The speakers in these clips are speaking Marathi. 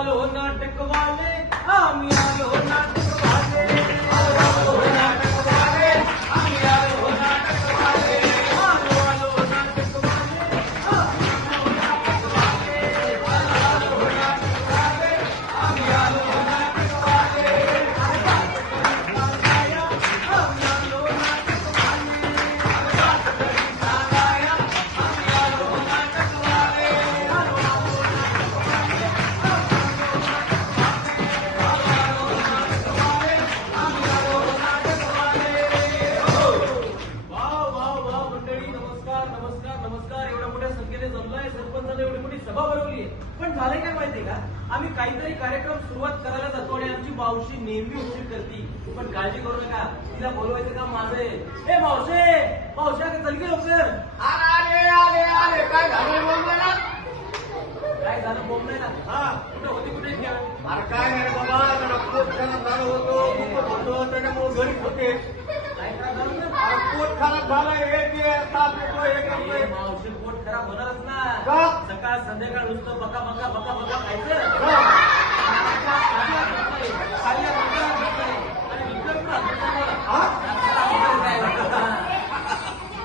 आलो नाटकवाले, आम्ही आलो नाटकवाले, आलो नाटकवाले, आम्ही आलो नाटकवाले, आलो आलो नाटकवाले, आम्ही आलो नाटकवाले, आलो नाटकवाले, आम्ही आलो नाटकवाले, सांगाया, आम्ही आलो नाटकवाले, सांगाया, आम्ही आलो नाटकवाले, सभा भरवली आहे. पण झालंय काय माहितीये का, आम्ही काहीतरी कार्यक्रम सुरुवात करायला जातो आणि आमची मावशी नेहमी उशीर करते. पण काळजी करू नका, तिला बोलवायचं काम माझं आहे. ए मावशे, मावशा चल की लवकर. आले आले आले काय झालं बोलला? काय झालं बोल नाही ना. हा कुठे होती, कुठे गेला? अरे काय नाही रे बाबा, जरा पोट खराब झालं होतो त्याच्यामुळे घरीच होते. काय खराब झालं ना? अरे पोट खराब झालं, हे ते ताप येतो हे करतोय. मावशी पोट खराब होणारच ना. का? सकाळ संध्याकाळ नुसतं बका बका बका बका खायचं. हा. हा?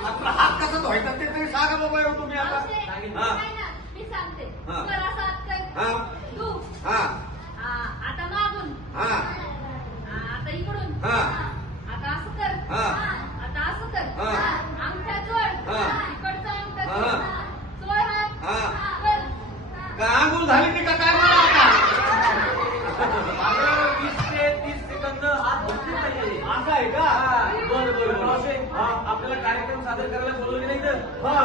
आपला हात कसा धुवायचा ते तरी सांगा बाबा येऊ तुम्ही आता. हा. मी सांगते. हा. वर असा हात कर. हा. तू. हा. आता मागून. हा. आता इकडून. हा. आता असं कर. हा. आता असं कर. हा. अंगठा जोड. हा. इकडचा अंगठा हा. जोड. जोड हात. हा. कर. काय आंघोळ झाली ती का काय मला आता? अगं 20 ते 30 सेकंद हात धुतले पाहिजे. असं आहे का? बरं बरं मावशे, आपल्याला कार्यक्रम सादर करायला बोलवले नाही तर. हा.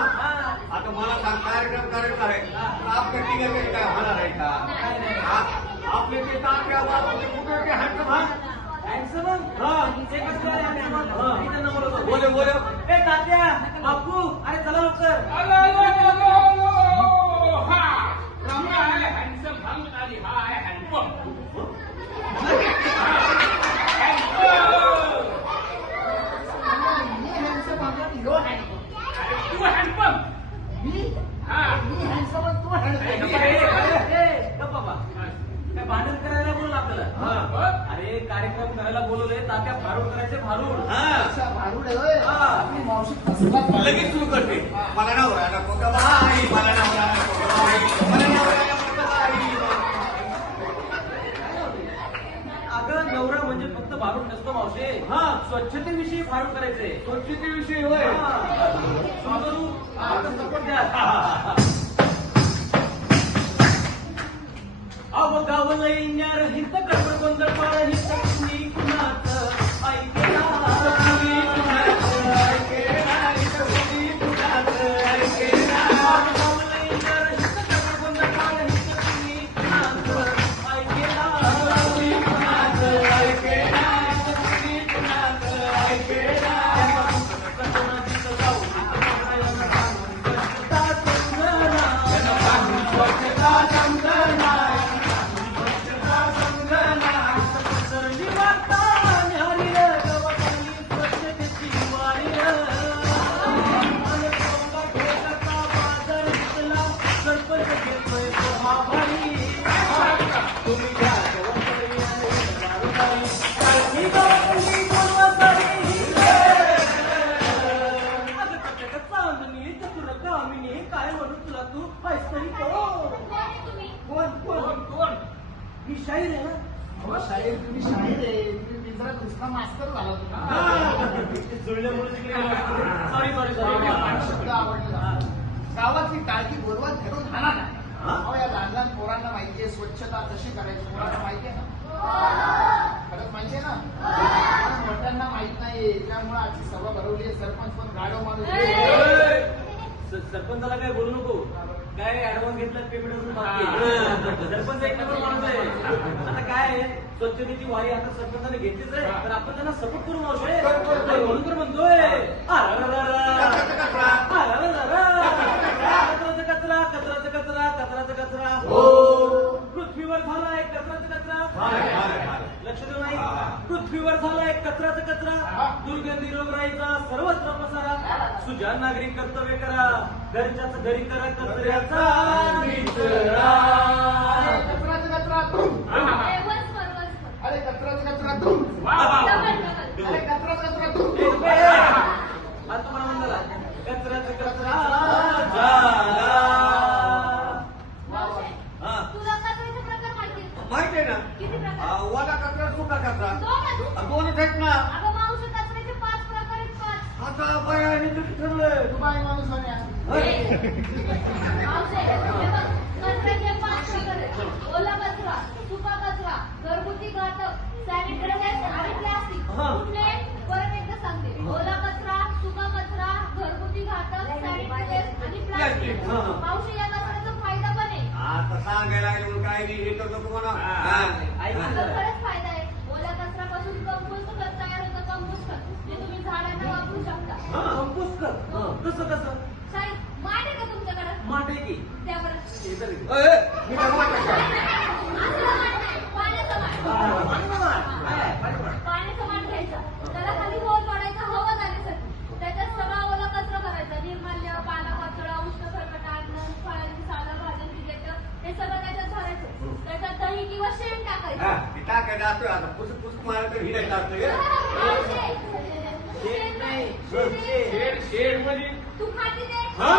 आता मला सांग, कार्यक्रम करायचा आहे तर आपल्या तिघांकडे काय होणार आहे का? हा? आपले ते तात्या बाबा ते कुठे ते हँडसम हा? हँडसम? हा. ते कसं काय हँडसम? हा. मी त्यांना बोलवतो. बोले बोले. ए तात्या, बापू, अरे चला लवकर. काय भांडण करायला बोललं आपल्याला? अरे कार्यक्रम करायला बोलवले, तात्या भारूड करायचे भारूड. लगेच सुरू करते. मला नवरा नको गं बाई, मला नवरा नको गं बाई, मला नवरा नको गं बाई. अगं नवरा म्हणजे फक्त भारूड नसतो मावशे. हा. स्वच्छतेविषयी भारूड करायचंय. स्वच्छतेविषयी होय. सुरू करू? आता सपोर्ट द्या. अवगावलं येणार हित कर्म गोंधळ पाळ हित कुणी कुणाचं ऐकेना, कुणी कुणाचं ऐकेना, हित कुणी कुणाचं ऐकेना. अवगावलं येणार हित कर्म गोंधळ पाळ हित कुणी कुणाचं ऐकेना, कुणी कुणाचं ऐकेना, हित कुणी कुणाचं ऐकेना. कटोनातीत जाऊ स्वच्छता समजना, काय म्हणून तुला तू ऐसतरी कोण? मी शाहीर आहे ना. शाहीर तुम्ही शाहीर आहे, तुम्ही जरा दुसरा मास्तर झाला तुम्ही. जुळल्यामुळे सॉरी शब्द आवडला. गावातली काळजी बोलवत घडून आणा नाही. अहो या लहान लहान पोरांना माहितीये स्वच्छता कशी करायची, पोरांना माहितीये ना, खरंच माहितीये ना. पण मोठ्यांना माहित नाही, त्यामुळे आजची सभा भरवली आहे. सरपंच पण गाडव माणूस. सरपंचाला काय बोलू नको. काय ऍडव्हान्स घेतला पेमेंट असून बाकी. सरपंच एक नंबर माणूस आहे. आता काय आहे, स्वच्छतेची वारी आता सरपंचाने घेतलीच आहे, तर आपण त्यांना सपोर्ट करू मावशे. म्हणून तर म्हणतोय कचराचा कचरा पृथ्वीवर झाला एक कचराचा कचरा. लक्ष देऊ नाही. पृथ्वीवर झाला एक कचराचा कचरा. दुर्गंधी रोगराईचा सर्वत्र पसारा. सुजाण नागरिक कर्तव्य करा, घरच्याच घरी करा कचऱ्याचा निचरा. कचराचा कचरा मावशे, हे बघ, कचऱ्याचे 5 प्रकार आहेत. ओला कचरा, सुका कचरा, घरगुती घटक, सॅनिटरी वेस्ट आणि प्लास्टिक. हा. कुठले? परत एकदा सांगते. ओला कचरा, सुका कचरा, घरगुती घटक, सॅनिटरी वेस्ट आणि प्लास्टिक. हा, हा. मावशी, या कचऱ्याचा फायदा पण आहे. आता सांगायला लागले म्हणून काय नाही हे तर नको म्हणा. हा. आता खरंच फायदा आहे. ओल्या कचऱ्यापासून कंपोस्ट खत तयार होतं. कंपोस्ट खत जे तुम्ही झाडांना वापरू शकता. कंपोस्ट कर. कसं शाळेत माठ आहे का तुमच्याकडे? माठ आहे की त्या बरं. हे तर आहे. मी काय म्हणतो का? असलं माठ नाही, पाण्याचं माठ. पाण्याचं माठ घ्यायचं. त्याला खाली होल पाडायचा, हवा जाण्यासाठी. त्याच्यात सगळा ओला कचरा करायचा. निर्माल्य, पालापाचोळा, उष्ण खरकट, अन्न, फळांची सालं, भाज्यांची देठं, हे सगळं त्याच्यात भरायचं. त्याच्यात दही किंवा शेण हा, टाकायचं. ते टाकायला असतोय आता पुसक मारलं तर हिरायचं असतोय. शेण नाही. शेड म्हणजे तू खाती ते? हा?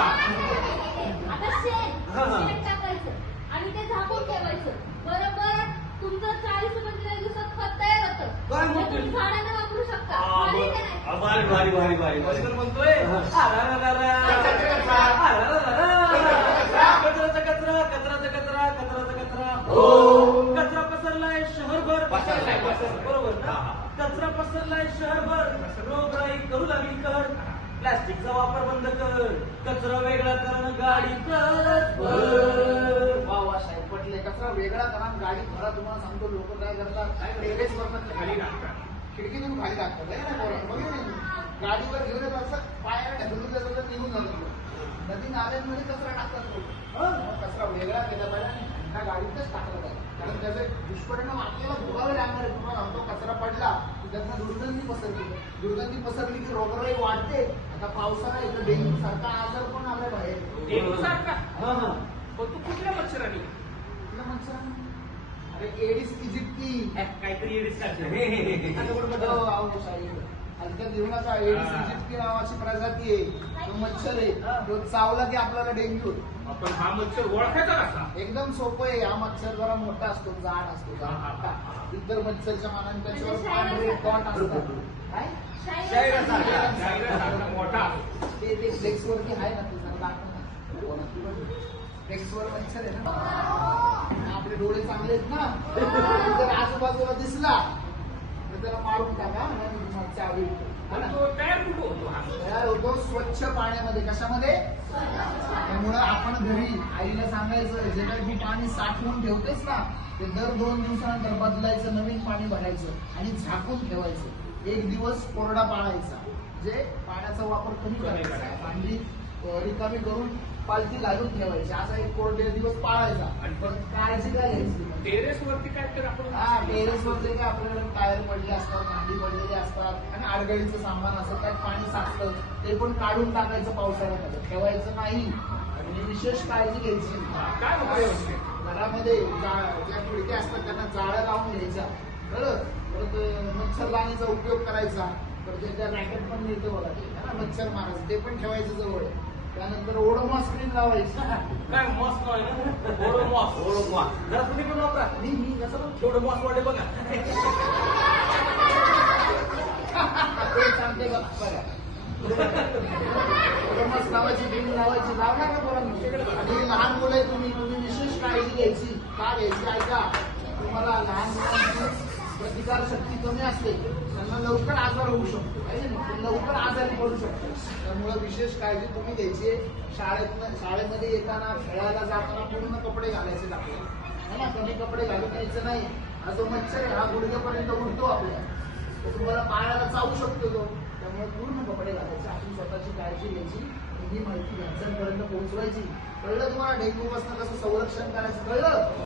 आता शेण हा, हा. शेण टाकायचं आणि ते झाकून ठेवायचं. बरोबर तुमचं 40 ते 45 दिवसात खत तयार होतं. काय ते म्हणतोय? तुम्ही झाडांना वापरू शकता. भारी आहे का नाही? भारी बरोबर म्हणतोय. कचरा पसरलाय शहरभर. पसरलाय. बरोबर ना? कचरा पसरलाय शहरभर. रोगराई करू लागली कर. प्लास्टिकचा वापर बंद कर. कचरा वेगळा करणं गाडीतच भर. वा वा साहेब पटले. कचरा वेगळा करा आणि गाडीत भरा. तुम्हाला सांगतो लोक काय करतात, टेरेस वरनं खाली टाकतात, खिडकीतून खाली टाकतात. आहे ना पोरं? बघितलं नाही? गाडीवर घेऊन येत असं पायाला ढकलून देतात तर निघून जातात. नदी नाल्यांमध्ये कचरा टाकतात लोक. मग कचरा वेगळा केला पाहिजे आणि ह्या गाडीतच टाकला पाहिजे. कारण त्याचे दुष्परिणाम आपल्याला भोगावे लागणार आहे. तुम्हाला सांगतो कचरा पडला की त्यातनं दुर्गंधी पसरते. दुर्गंधी पसरली की रोगराई वाढते. आता पावसाळा इथं डेंग्यू सारखा आजार पण आलाय बाहेर. हा, हा. पण तू कुठल्या मच्छरांनी कुठल्या मच्छरांनी? अरे एडिस इजिप्ती. काहीतरी एडीस काढते. अहो साहेब, हलक्या जीवनाचा एडिस इजिप्ती नावाची प्रजाती आहे. तो मच्छर आहे. तो चावला की आपल्याला डेंग्यू होतो. आपण हा मच्छर ओळखायचा कसा? एकदम सोपं आहे. हा मच्छर जरा मोठा असतो, जाड असतो, जाड. इतर मच्छरच्या मानाने त्याच्यावर पांढरे डॉट असतात. काय? शायरासारखा. जाहिरात मोठा असतो. ते फ्लेक्स वरती आहे ना, ते जरा दाखव ना. फ्लेक्स वर मच्छर आहे ना. आपले डोळे चांगले आहेत ना. जर आजूबाजूला दिसला तर त्याला मारून टाका आणि तुम्हाला चावी येतो. है ना? तो तयार कुठं होतो हा? तयार होतो स्वच्छ पाण्यामध्ये. कशामध्ये? त्यामुळं आपण घरी आईला सांगायचं जे काही तू पाणी साठवून ठेवतेस ना ते दर 2 दिवसानंतर बदलायचं, नवीन पाणी भरायचं आणि झाकून ठेवायचं. 1 दिवस कोरडा पाळायचा. म्हणजे पाण्याचा वापर कमी करायचा. भांडी रिकामी करून पालथी घालून ठेवायची. असा 1 कोरडे दिवस पाळायचा. आणि परत काळजी काय घ्यायची? टेरेस वरती काय तर आपण हा, टेरेस वरती काय आपल्याकडे टायर पडले असतात, भांडी पडलेली असतात आणि आडगळीचं सामान असतं, त्यात पाणी साचतं. ते पण काढून टाकायचं पावसाळ्यामध्ये, ठेवायचं नाही. आणि विशेष काळजी घ्यायची. काय उपयोग असते? घरामध्ये ज्या खिडक्या असतात त्यांना जाळ्या लावून घ्यायच्या. बरं? परत मच्छरदाणीचा उपयोग करायचा. परत त्या रॅकेट पण मिळतं बघा ते, है ना, मच्छर मारायचं, ते पण ठेवायचं जवळ. त्यानंतर ओडोमॉस क्रीम लावायची. काय मॉस आहे ना? ओडोमॉस. ओळख. जरा तुम्ही पण वापरा. मी कसं पण थोडं मॉस वाढे बघा. ते सांगते बघा. ओडोमॉस लावायची, क्रीम लावायची. लावला का पोरांनी? आणि लहान मुलं आहे तुम्ही विशेष काळजी घ्यायची. का घ्यायची? ऐका, तुम्हाला लहान मुलांची प्रतिकार शक्ती कमी असते, त्यांना लवकर आजार होऊ शकतो. आहे ना? ते लवकर आजारी पडू शकतो. त्यामुळे विशेश काळजी तुम्ही घ्यायची. शाळेमध्ये येताना, खेळायला जाताना पूर्ण कपडे घालायचे लागतात. है ना? कमी कपडे घालून यायचं नाही. हा जो मच्छर आहे हा गुडघ्यापर्यंत उडतो आपल्या, तो तुम्हाला पायाला चावू शकतो तो. त्यामुळे पूर्ण कपडे घालायचे. आपण स्वतःची काळजी घ्यायची. ही माहिती घरच्यांपर्यंत पोहोचवायची. कळलं तुम्हाला? डेंग्यू पासून कसं संरक्षण करायचं कळलं?